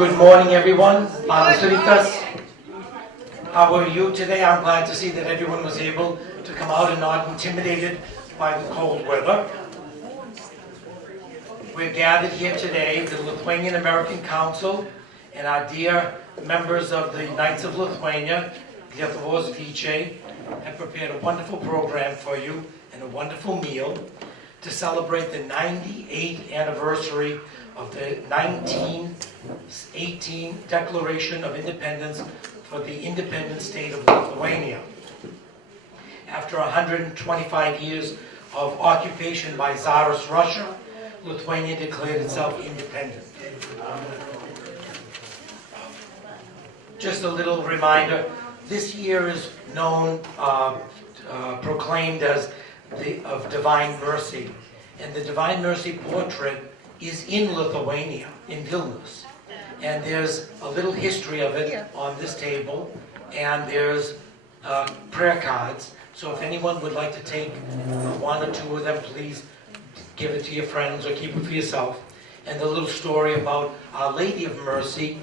Good morning, everyone. Labas rytas. How are you today? I'm glad to see that everyone was able to come out and not intimidated by the cold weather. We're gathered here today, the Lithuanian American Council and our dear members of the Knights of Lithuania, Lietuvos Vyčiai, have prepared a wonderful program for you and a wonderful meal to celebrate the 98th anniversary of the 1918 Declaration of Independence for the independent state of Lithuania. After 125 years of occupation by Tsarist Russia, Lithuania declared itself independent. Just a little reminder, this year is known, proclaimed as of Divine Mercy. And the Divine Mercy portrait is in Lithuania, in Vilnius. And there's a little history of it on this table, and there's prayer cards. So if anyone would like to take one or two of them, please give it to your friends or keep it for yourself. And the little story about Our Lady of Mercy,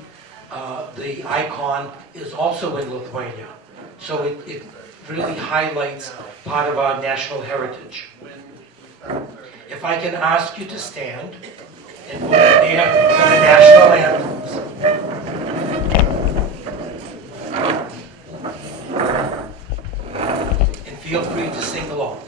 the icon, is also in Lithuania. So it really highlights part of our national heritage. If I can ask you to stand and we'll prepare for the national anthems. And feel free to sing along.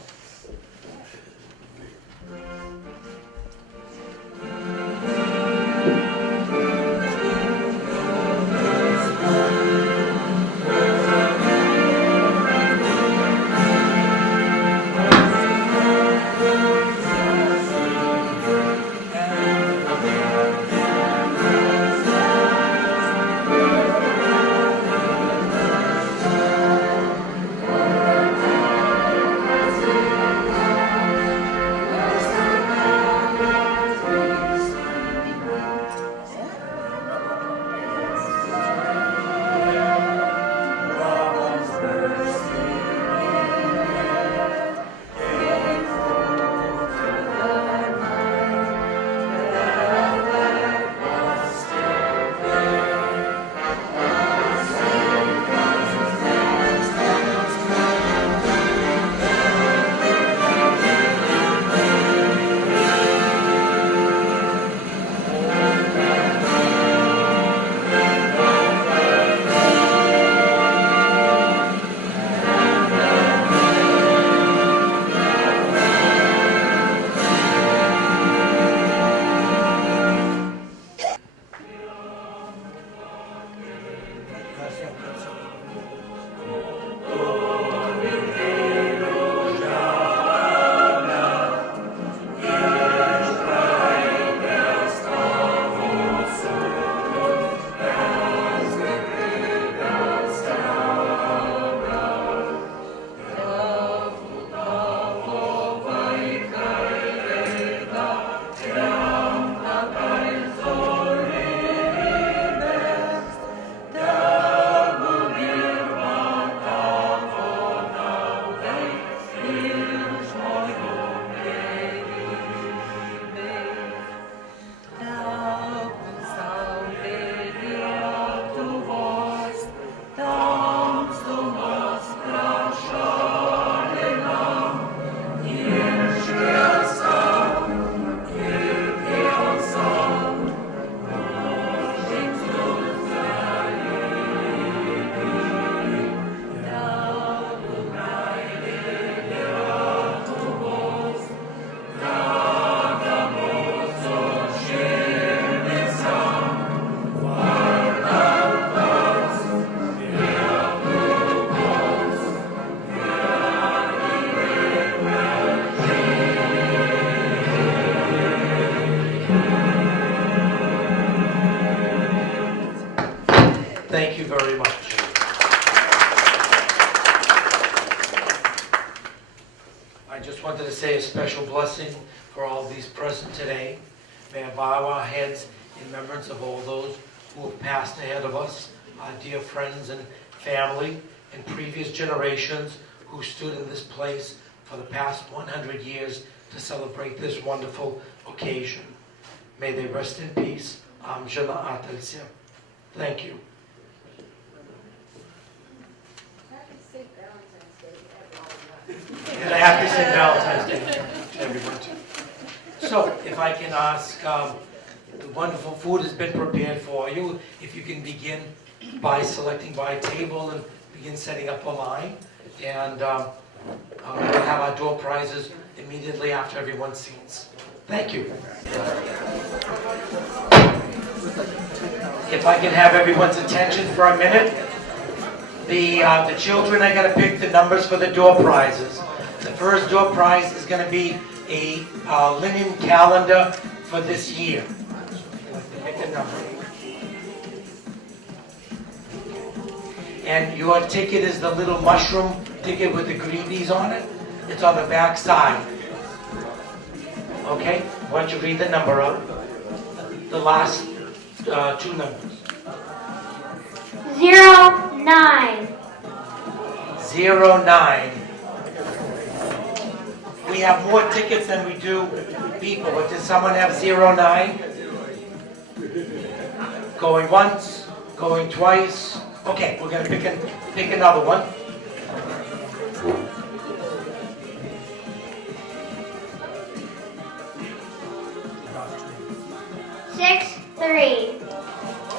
Thank you very much. I just wanted to say a special blessing for all these present today. May I bow our heads in remembrance of all those who have passed ahead of us, our dear friends and family, and previous generations who stood in this place for the past 100 years to celebrate this wonderful occasion. May they rest in peace. Amžina atilsė. Thank you. And I have to say Valentine's Day to everyone too. So, if I can ask, the wonderful food has been prepared for you. If you can begin by selecting by table and begin setting up a line. And we'll have our door prizes immediately after everyone's seats. Thank you. If I can have everyone's attention for a minute. The children are going to pick the numbers for the door prizes. The first door prize is going to be a linen calendar for this year. Pick a number. And your ticket is the little mushroom ticket with the greenies on it. It's on the back side. Okay? Why don't you read the number out? The last two numbers. 09. 09. We have more tickets than we do people, but does someone have 09? Going once, going twice. Okay, we're going to pick another one. Six, three.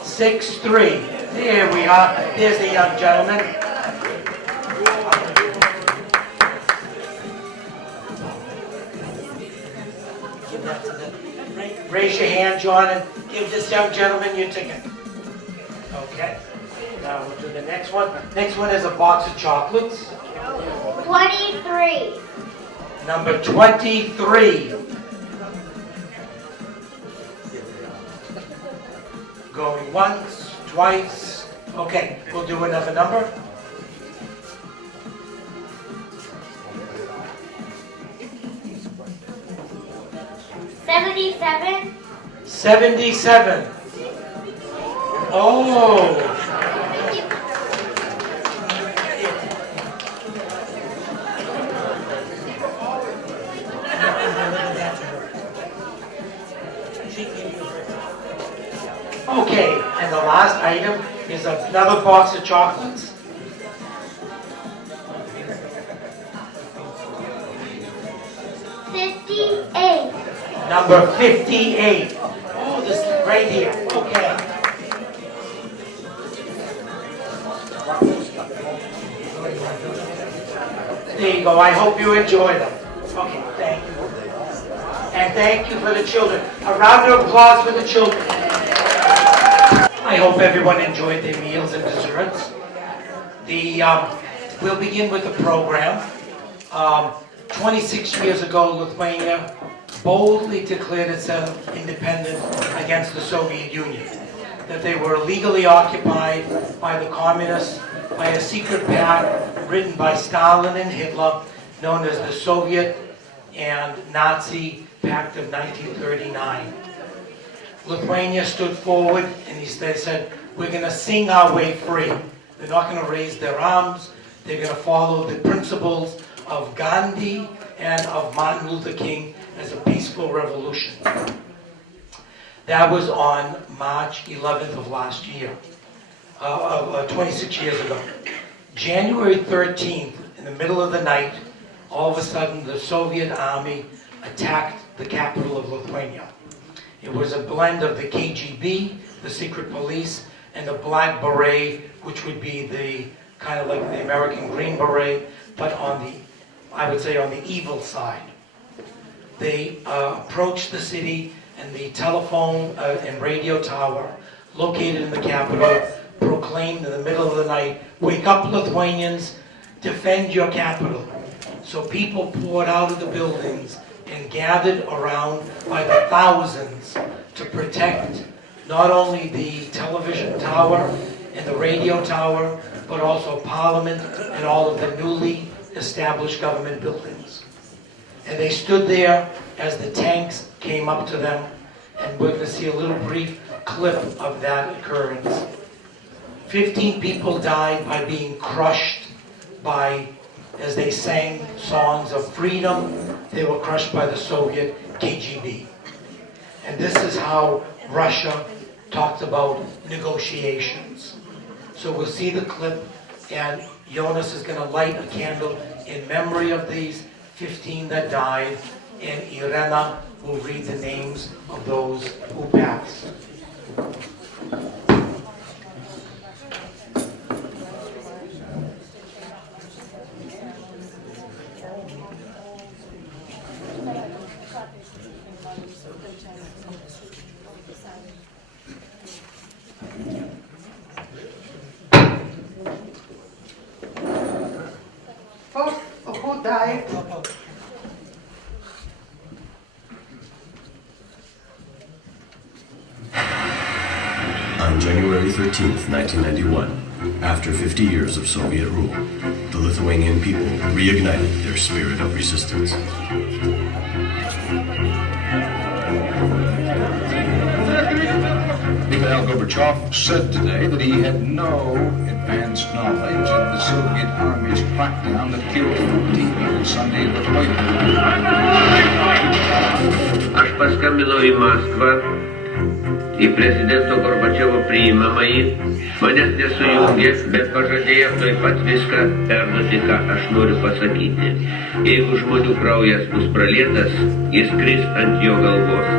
6-3. There we are. There's the young gentleman. Give that to the, raise your hand, John, and give this young gentleman your ticket. Okay. Now we'll do the next one. Next one is a box of chocolates. 23. Number 23. Going once, twice. Okay, we'll do another number. 77. 77. Oh. Okay, and the last item is another box of chocolates. Number 58. Oh, this is right here. Okay. There you go. I hope you enjoy them. Okay, thank you. And thank you for the children. A round of applause for the children. I hope everyone enjoyed their meals and desserts. We'll begin with the program. 26 years ago, Lithuania boldly declared itself independent against the Soviet Union. That they were illegally occupied by the communists by a secret pact written by Stalin and Hitler, known as the Soviet and Nazi Pact of 1939. Lithuania stood forward and they said, we're going to sing our way free. They're not going to raise their arms. They're going to follow the principles of Gandhi and of Martin Luther King as a peaceful revolution. That was on March 11th of last year, 26 years ago. January 13th, in the middle of the night, all of a sudden the Soviet army attacked the capital of Lithuania. It was a blend of the KGB, the secret police, and the Black Beret, which would be the kind of like the American Green Beret, but on the, I would say, on the evil side. They approached the city, and the telephone and radio tower located in the capital proclaimed in the middle of the night, "Wake up, Lithuanians, defend your capital." So people poured out of the buildings and gathered around by the thousands to protect not only the television tower and the radio tower, but also Parliament and all of the newly established government buildings. And they stood there as the tanks came up to them, and we're going to see a little brief clip of that occurrence. 15 people died by being crushed by, as they sang songs of freedom, they were crushed by the Soviet KGB. And this is how Russia talks about negotiations. So we'll see the clip, and Jonas is going to light a candle in memory of these 15 that died, and Irena will read the names of those who passed. Who died? On January 13th, 1991, after 50 years of Soviet rule, the Lithuanian people reignited their spirit of resistance. Mikhail Gorbachev said today that he had no advanced knowledge of the Soviet Army's crackdown that killed 14 on Sunday in Lithuania. Aš paskambinau į Maskvą, į prezidento Gorbačiovo priimamąjį. Manęs nesujungė, bet pažadėjo tuoj pat viską perduoti, ką aš noriu pasakyti. Jeigu žmonių kraujas bus pralietas, jis kris ant jo galvos.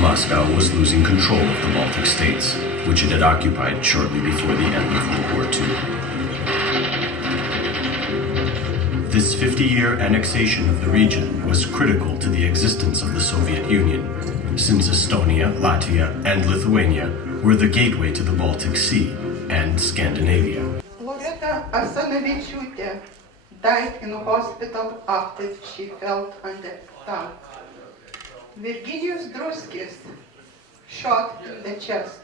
Moscow was losing control of the Baltic states, which it had occupied shortly before the end of World War II. This 50-year annexation of the region was critical to the existence of the Soviet Union, since Estonia, Latvia, and Lithuania were the gateway to the Baltic Sea and Scandinavia. Loreta Asanavichute died in hospital after she fell under attack. Virginijus Druskis shot in the chest.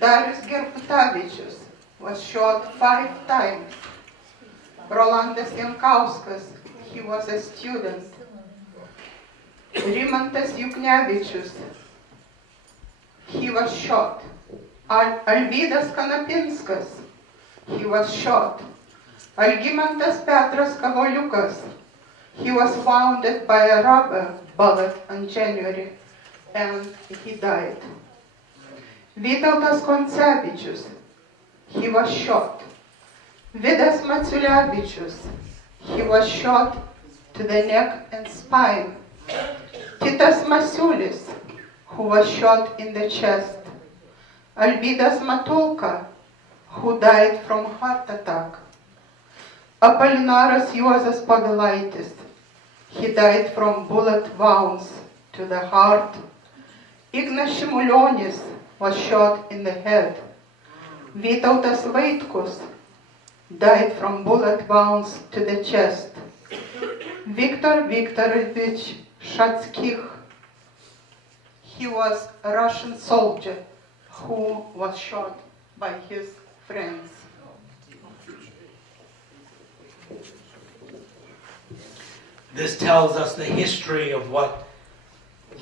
Darius Gerbutavičius was shot 5 times. Rolandas Jankauskas, he was a student. Rimantas Juknevičius, he was shot. Alvydas Kanapinskas, he was shot. Algimantas Petras Kavoliukas, he was wounded by a rubber bullet in January, and he died. Vytautas Koncevičius, he was shot. Vidas Maciulevičius, he was shot to the neck and spine. Titas Masiulis, who was shot in the chest. Alvydas Matulka, who died from heart attack. Apolinaras Juozas Povilaitis, he died from bullet wounds to the heart. Ignas Šimulionis was shot in the head. Vytautas Vaitkus died from bullet wounds to the chest. Viktor Viktorovich Shatskih, he was a Russian soldier who was shot by his friends. This tells us the history of what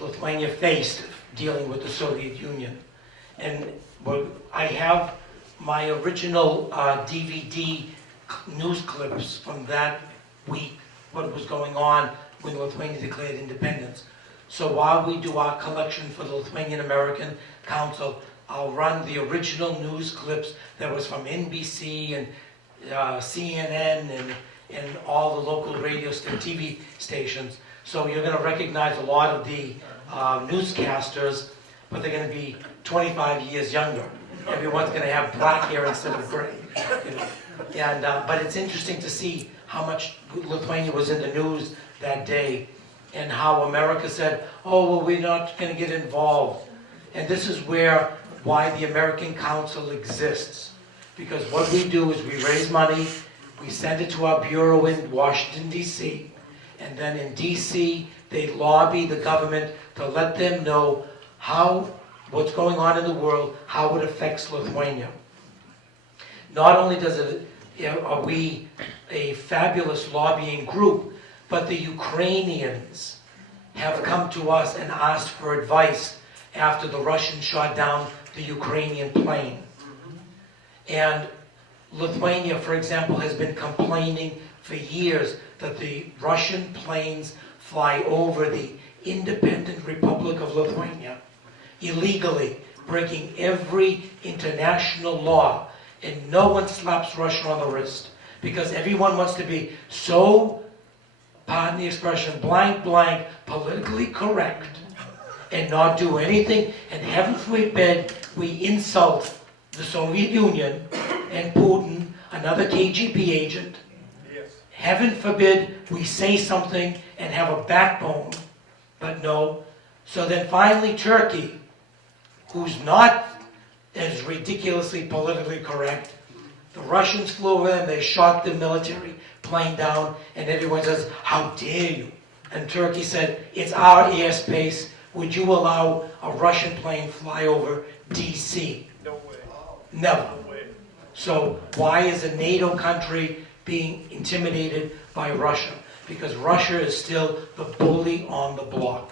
Lithuania faced dealing with the Soviet Union. And I have my original DVD news clips from that week, what was going on when Lithuania declared independence. So while we do our collection for the Lithuanian American Council, I'll run the original news clips that was from NBC and CNN and all the local radio and TV stations. So you're going to recognize a lot of the newscasters, but they're going to be 25 years younger. Everyone's going to have black hair instead of gray. You know? And but it's interesting to see how much Lithuania was in the news that day, and how America said, "Oh, well, we're not going to get involved." And this is why the American Council exists, because what we do is we raise money, we send it to our bureau in Washington, D.C., and then in D.C. they lobby the government to let them know what's going on in the world, how it affects Lithuania. Not only are we a fabulous lobbying group, but the Ukrainians have come to us and asked for advice after the Russians shot down the Ukrainian plane. And Lithuania, for example, has been complaining for years that the Russian planes fly over the independent Republic of Lithuania illegally, breaking every international law, and no one slaps Russia on the wrist because everyone wants to be so, pardon the expression, blank, politically correct and not do anything, and heaven forbid we insult the Soviet Union and Putin, another KGB agent. Heaven forbid we say something and have a backbone, but no. So then finally Turkey, who's not as ridiculously politically correct, the Russians flew over and they shot the military plane down, and everyone says, how dare you? And Turkey said, it's our airspace. Would you allow a Russian plane fly over DC? No way. Never. No way. So why is a NATO country being intimidated by Russia? Because Russia is still the bully on the block.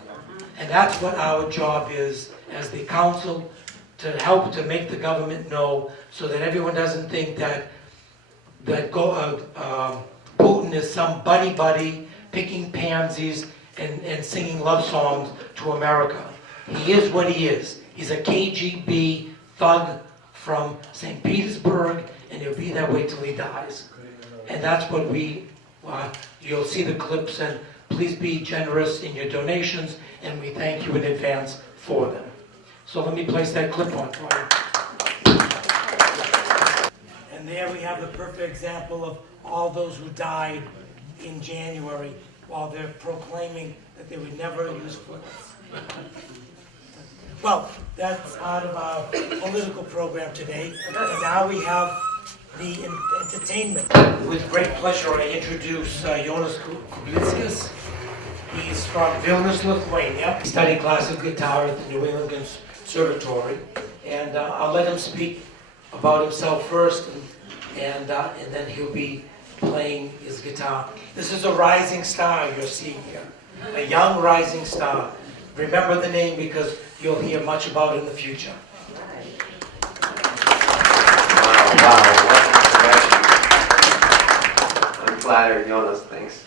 And that's what our job is as the council, to help to make the government know, so that everyone doesn't think that Putin is some buddy picking pansies and singing love songs to America. He is what he is. He's a KGB thug from St. Petersburg, and he'll be that way till he dies. And that's what you'll see the clips, and please be generous in your donations, and we thank you in advance for them. So let me place that clip on for you. And there we have the perfect example of all those who died in January while they're proclaiming that they would never use bullets. Well, that's out of our political program today. And now we have the entertainment. With great pleasure, I introduce Jonas Kublitskas. He's from Vilnius, Lithuania. He studied classical guitar at the New England Conservatory. And I'll let him speak about himself first, and then he'll be playing his guitar. This is a rising star you're seeing here, a young rising star. Remember the name because you'll hear much about it in the future. Wow, what an introduction. I'm flattered, Jonas, thanks.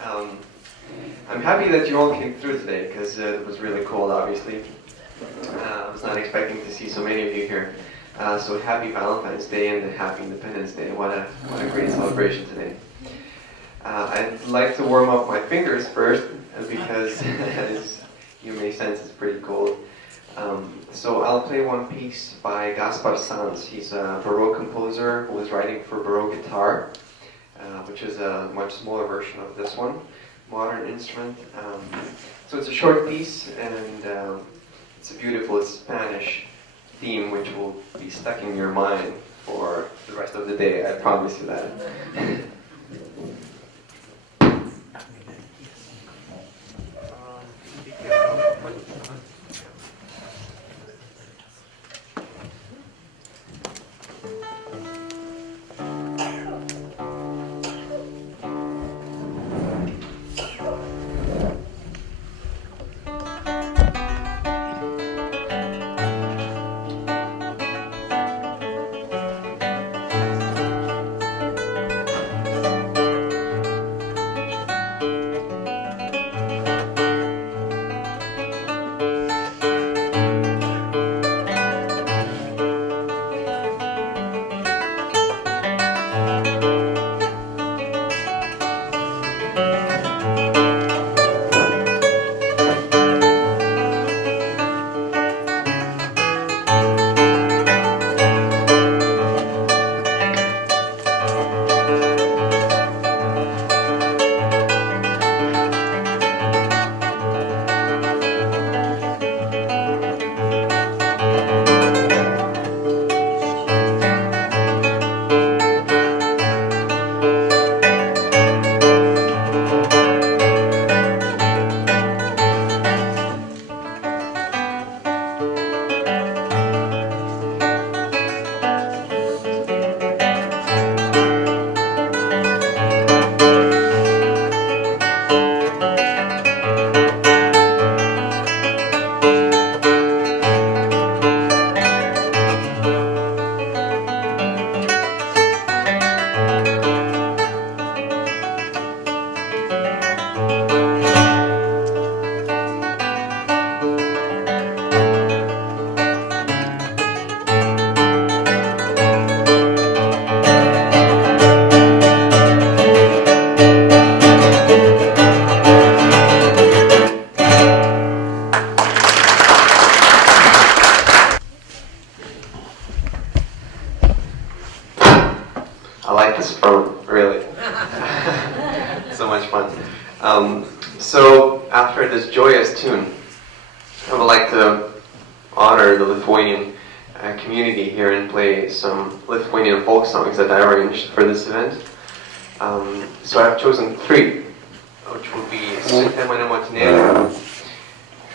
I'm happy that you all came through today because it was really cold, obviously. I was not expecting to see so many of you here. So happy Valentine's Day and happy Independence Day. What a great celebration today. I'd like to warm up my fingers first because, as you may sense, it's pretty cold. So I'll play one piece by Gaspar Sanz. He's a Baroque composer who was writing for Baroque guitar, which is a much smaller version of this one, modern instrument. So it's a short piece, and it's a beautiful Spanish theme which will be stuck in your mind for the rest of the day, I promise you that. honor the Lithuanian community here and play some Lithuanian folk songs that I arranged for this event. So I've chosen 3, which will be Sinte mane motinėle,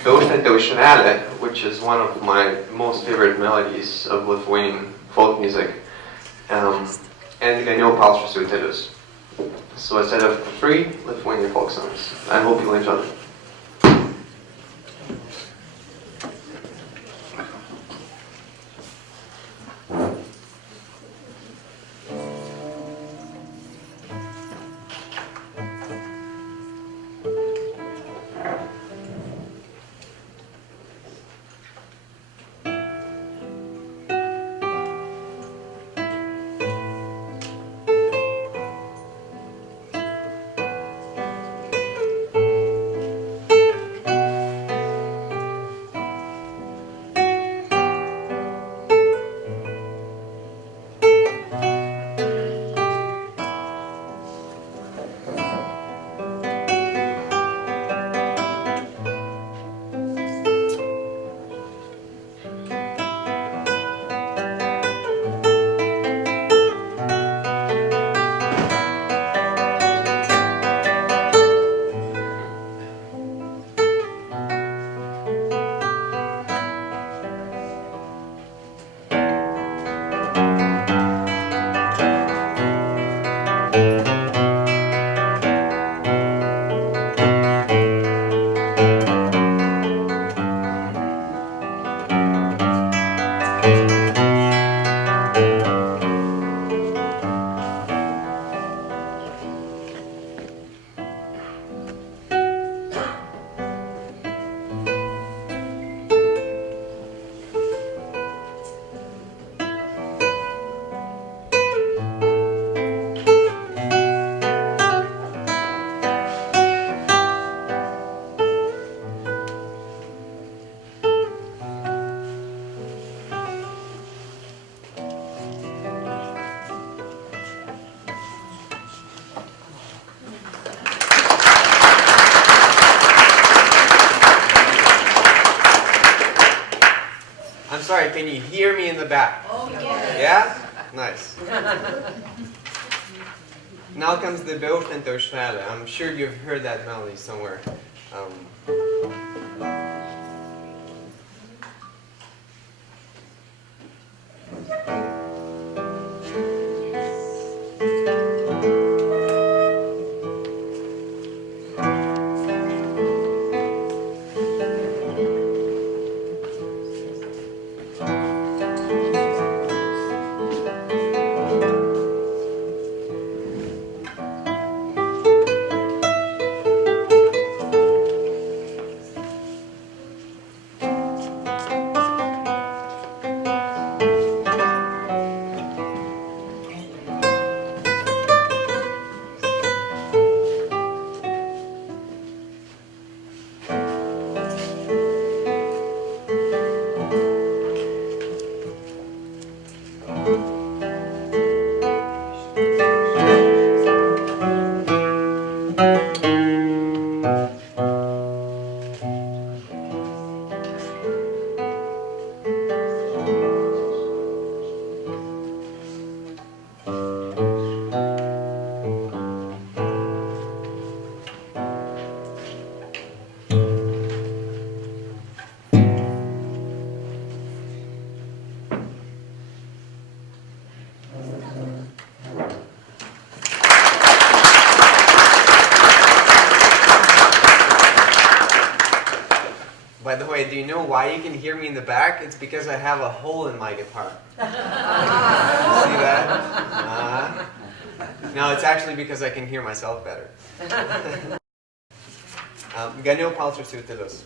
Beauštanti aušrelė, which is one of my most favorite melodies of Lithuanian folk music, and Ganiau palšus jautelius. So I set up 3 Lithuanian folk songs. I hope you'll enjoy them. Sorry, can you hear me in the back? Oh, yeah. Yeah? Nice. Now comes the Beauštanti aušrelė. I'm sure you've heard that melody somewhere. By the way, do you know why you can hear me in the back? It's because I have a hole in my guitar. See that? No, it's actually because I can hear myself better. Ganiau palšus jautelius.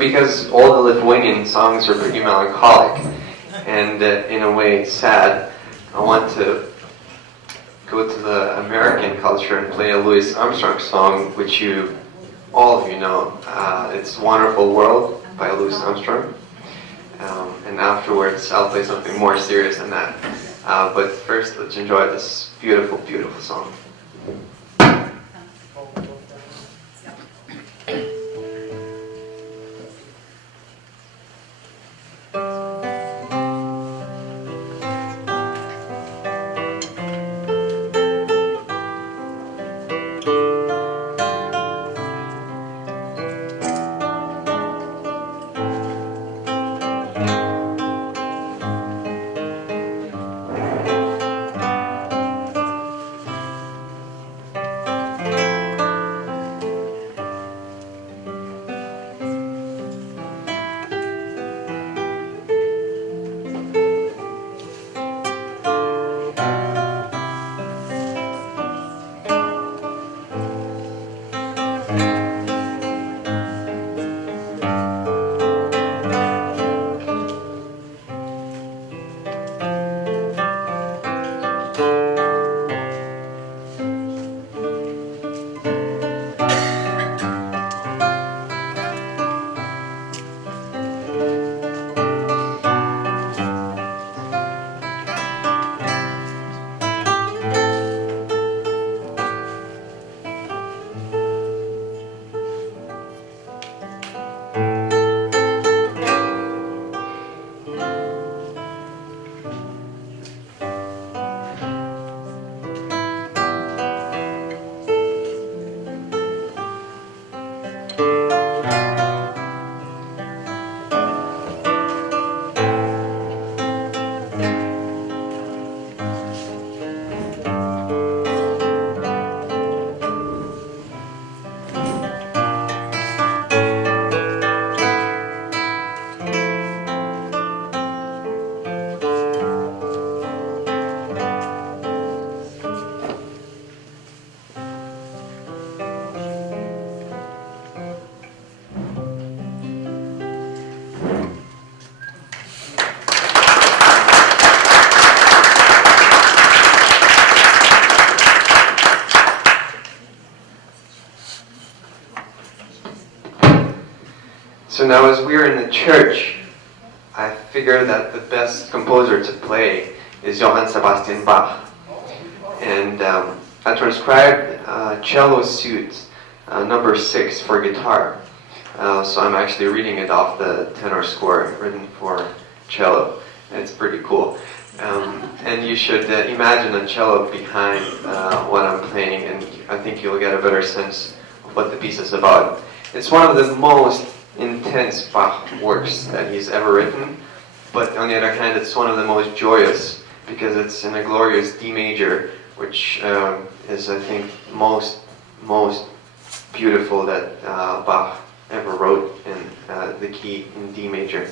because all the Lithuanian songs are pretty melancholic and in a way sad, I want to go to the American culture and play a Louis Armstrong song, which all of you know. It's Wonderful World by Louis Armstrong. And afterwards, I'll play something more serious than that. But first, let's enjoy this beautiful, beautiful song. So now as we're in the church, I figured that the best composer to play is Johann Sebastian Bach. And I transcribed cello suite number 6 for guitar. So I'm actually reading it off the tenor score written for cello. It's pretty cool. And you should imagine a cello behind what I'm playing, and I think you'll get a better sense of what the piece is about. It's one of the most intense Bach works that he's ever written, but on the other hand, it's one of the most joyous because it's in a glorious D major, which is, I think, most beautiful that Bach ever wrote in the key in D major.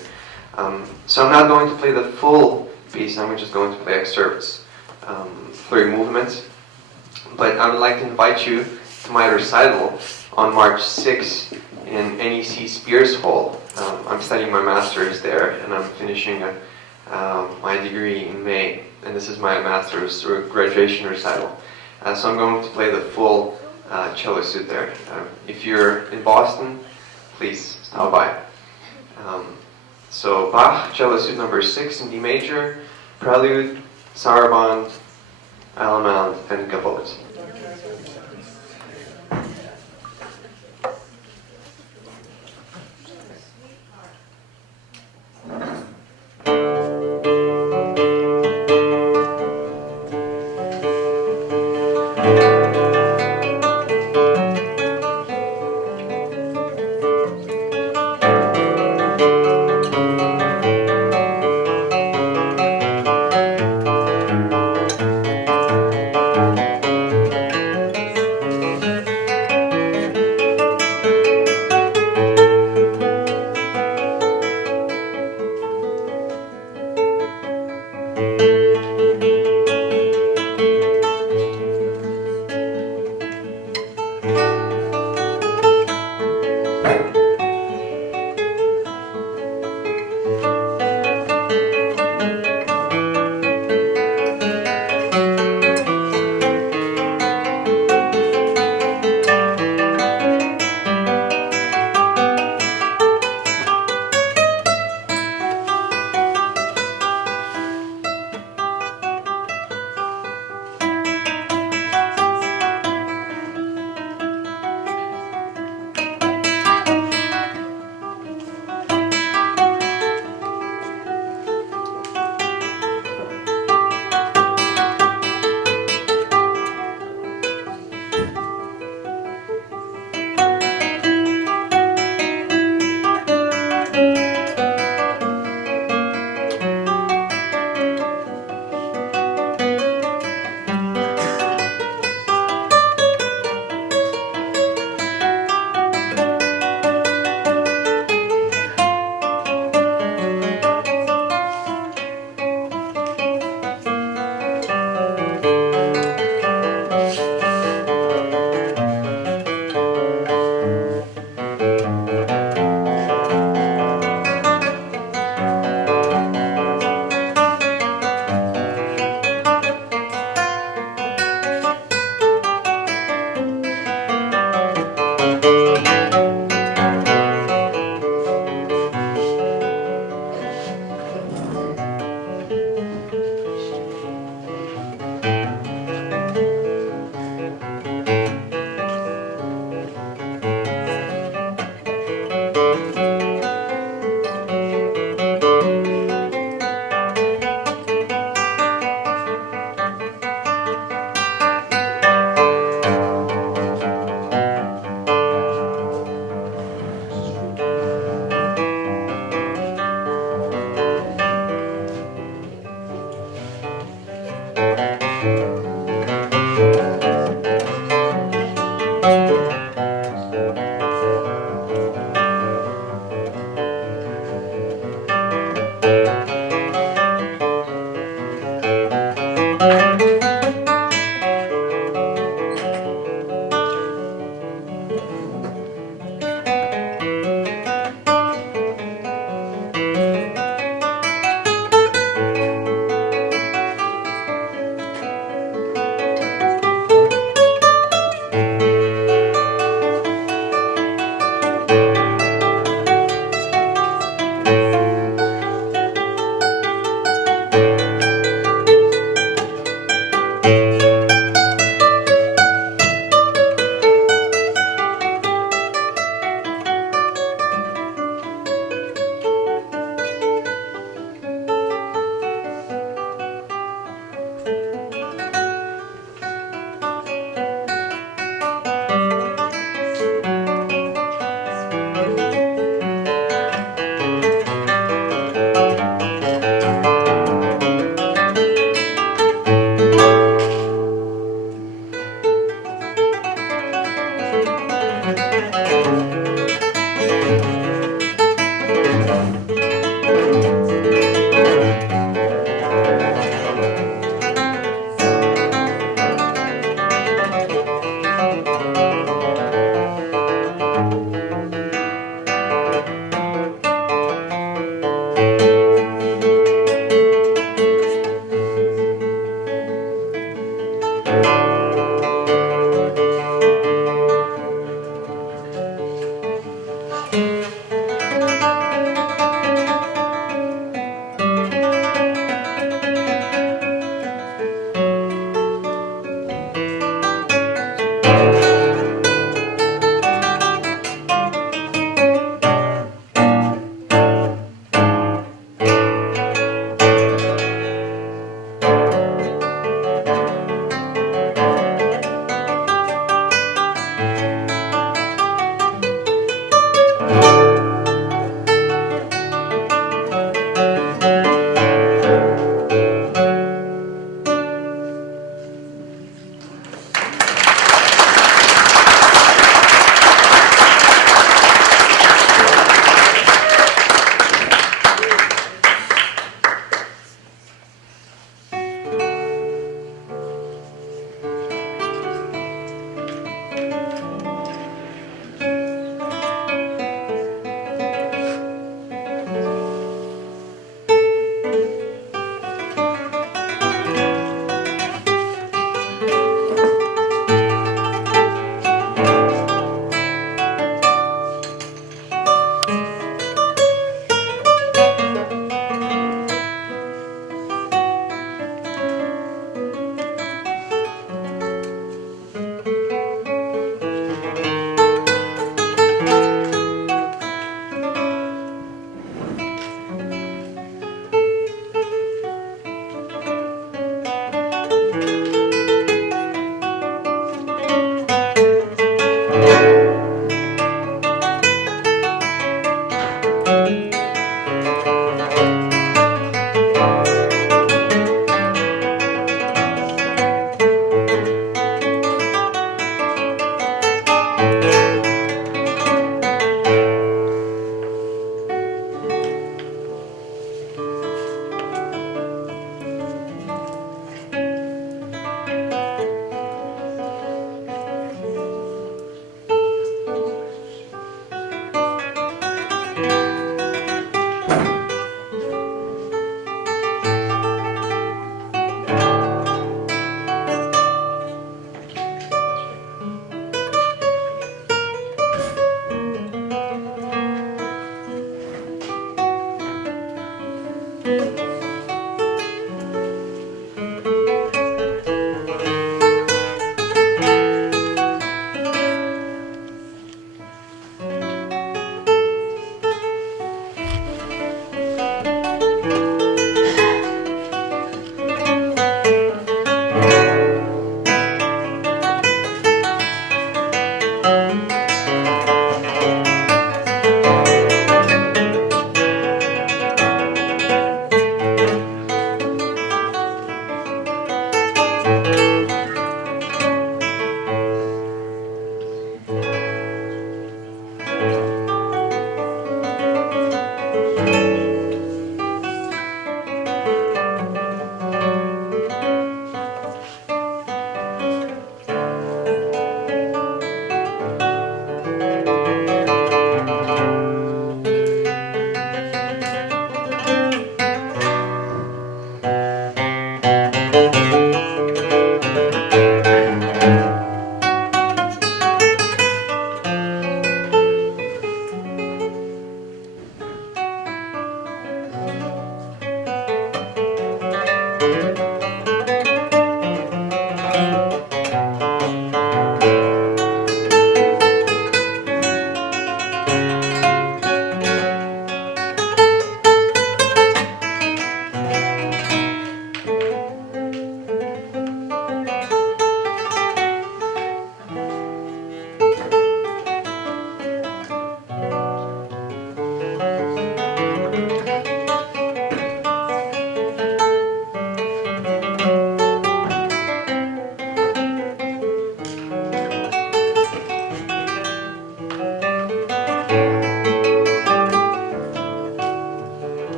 So I'm not going to play the full piece, I'm just going to play excerpts, 3 movements. But I would like to invite you to my recital on March 6th in NEC Spears Hall. I'm studying my master's there, and I'm finishing my degree in May. And this is my master's through a graduation recital. So I'm going to play the full cello suite there. If you're in Boston, please stop by. So Bach, cello suite number 6 in D major, prelude, saraband, allemande, and gavotte.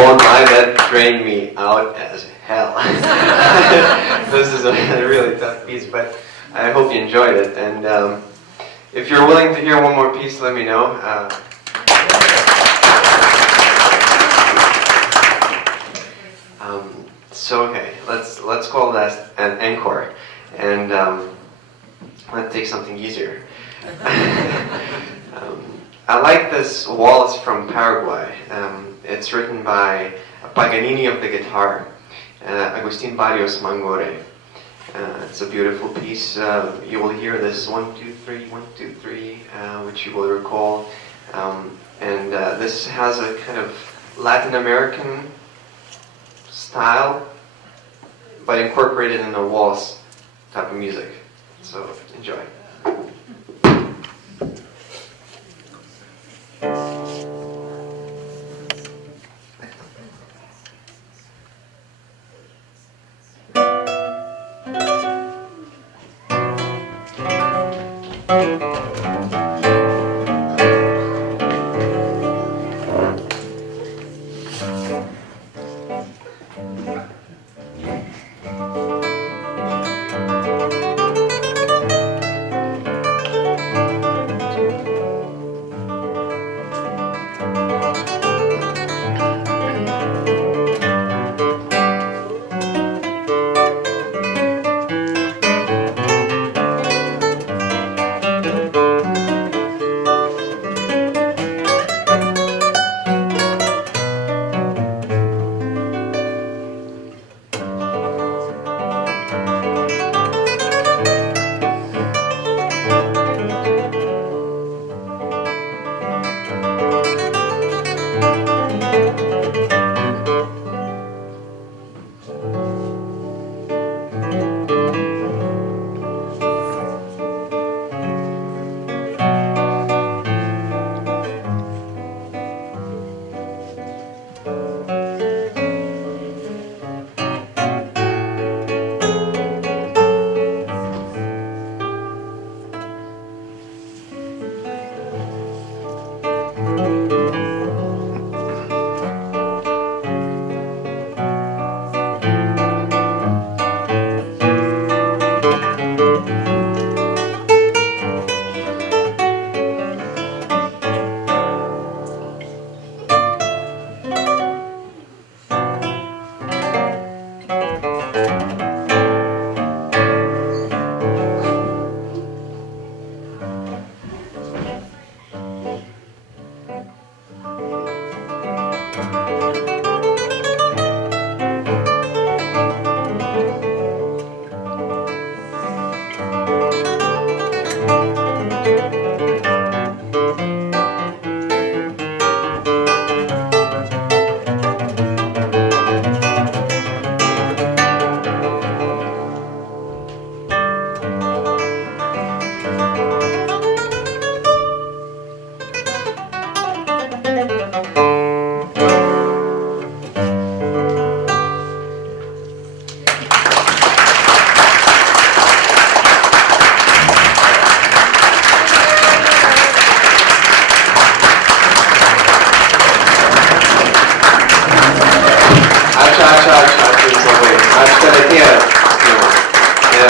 won't lie, that drained me out as hell. This is a really tough piece, but I hope you enjoyed it. And if you're willing to hear one more piece, let me know. So okay, let's call that an encore, and let's take something easier. I like this waltz from Paraguay. It's written by Paganini of the guitar, Agustin Barrios Mangore. It's a beautiful piece. You will hear this 1, 2, 3, 1, 2, 3, which you will recall. And this has a kind of Latin American style, but incorporated in a waltz type of music. So enjoy.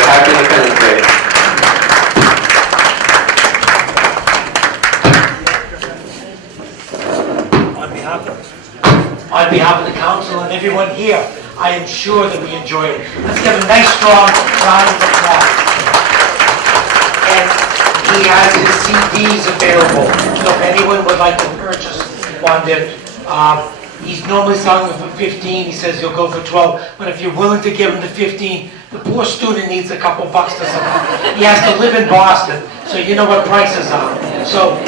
Happy Independence Day. On behalf of the council and everyone here, I am sure that we enjoyed it. Let's give a nice strong round of applause. And he has his CDs available, so if anyone would like to purchase one, then he's normally selling them for 15. He says he'll go for 12, but if you're willing to give him the 15, the poor student needs a couple bucks to survive. He has to live in Boston, so you know what prices are. So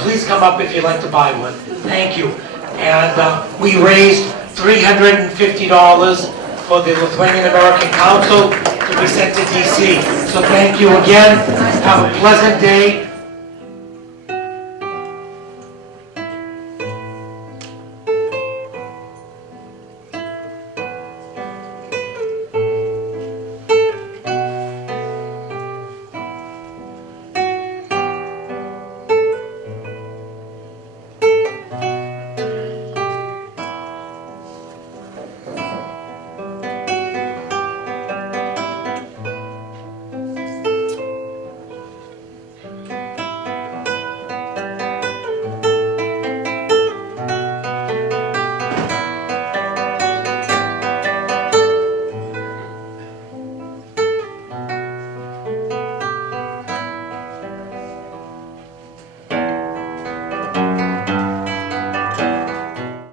please come up if you'd like to buy one. Thank you. And we raised $350 for the Lithuanian American Council to be sent to DC. So thank you again. Have a pleasant day.